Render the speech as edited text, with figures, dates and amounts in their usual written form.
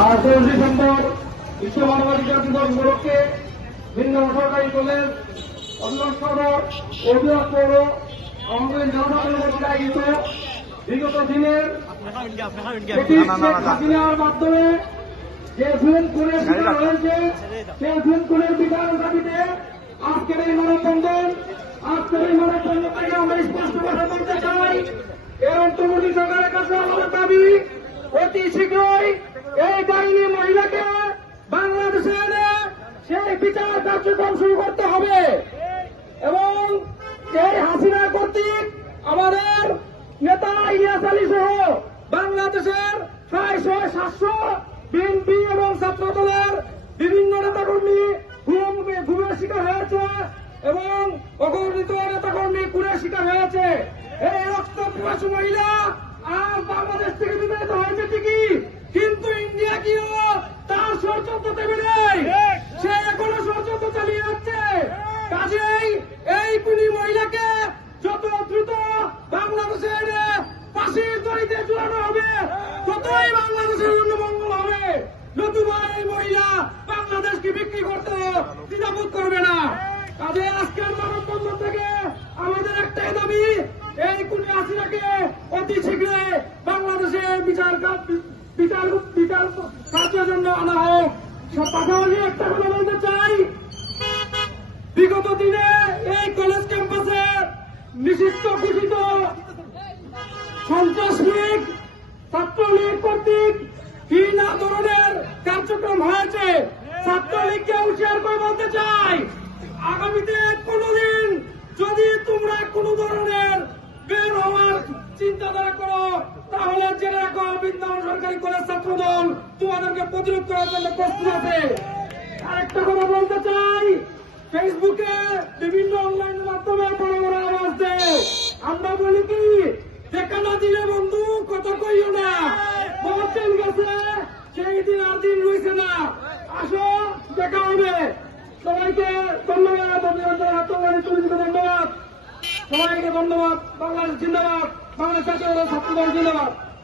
আর 24 December বিশ্ব মানবাধিকার দিবস উপলক্ষে ভিন্ন সরকারি কলেজ অভিভাবক সদর অভিভাবক পৌর আমাদের জনসাধারণের আয়োজিত বিগত দিনের হাসিনার মাধ্যমে যে খুন খুনের শিকার হয়েছে সেই খুন খুনের বিচার দাবিতে আজকের এই মানববন্ধন থেকে আমরা স্পষ্ট কথা বলতে চাই। এর অন্তর্বর্তী সরকারের কাছে আমাদের দাবি অতি শীঘ্রই এই ডাইনি মহিলাকে বাংলাদেশে এনে সেই বিচার কার্যক্রম শুরু করতে হবে এবং এই হাসিনা কর্তৃক আমাদের নেতা ইলিয়াস আলী সহ বাংলাদেশের প্রায় 700 বিএনপি এবং ছাত্র দলের বিভিন্ন নেতাকর্মী ঘুমের শিকার হয়েছে এবং অগণিত নেতাকর্মী খুনের শিকার হয়েছে। এই রক্ত পিপাসু মহিলা আজ বাংলাদেশ থেকে বিতাড়িত হয়েছে ঠিকই, কিন্তু ইন্ডিয়া কিও তার ষড়যন্ত্র দেবে নেই, সে এখনো ষড়যন্ত্র চালিয়ে যাচ্ছে। কাজেই এই খুনি মহিলাকে যত দ্রুত বাংলাদেশে এনে ফাঁসির দড়িতে ঝুলানো হবে ততই বাংলাদেশের জন্য মঙ্গল হবে, নতুবা এই মহিলা বাংলাদেশকে বিক্রি করতে দ্বিধাবোধ করবে না। কাজে আজকের মানববন্ধন থেকে আমাদের একটাই দাবি, এই খুনি হাসিনাকে অতি শীঘ্রে বাংলাদেশে বিচার কার্যের জন্য আনা হোক। পাশাপাশি একটা কথা বলতে চাই, বিগত দিনে এই কলেজ ক্যাম্পাসে নিষিদ্ধ ঘোষিত সন্ত্রাসলীগ ছাত্রলীগ কর্তৃক কি না ধরনের কার্যক্রম হয়েছে, ছাত্রলীগকে হুঁশিয়ার করে বলতে চাই, আগামীতে কোনদিন যদি তোমরা কোন ধরনের বের হওয়ার চিন্তাধারা করো তাহলে জেনে রাখো বৃন্দাবন সরকারি কলেজ ছাত্র দল তোমাদেরকে প্রতিরোধ করার জন্য প্রস্তুত আছে। আরেকটা কথা বলতে চাই, ফেসবুকে বিভিন্ন অনলাইনের মাধ্যমে বড় বড় আওয়াজ দেয়, আমরা বলি কি দেখা না দিলে বন্ধু কথা কইও না, বহুত দিন গেছে সেই দিন আর দিন রয়েছে না, আসো দেখা হবে। সবাইকে ধন্যবাদ, ধন্যবাদ, সবাইকে ধন্যবাদ। বাংলাদেশ জিন্দাবাদ, বাংলাদেশ ছাত্র দল জিন্দাবাদ।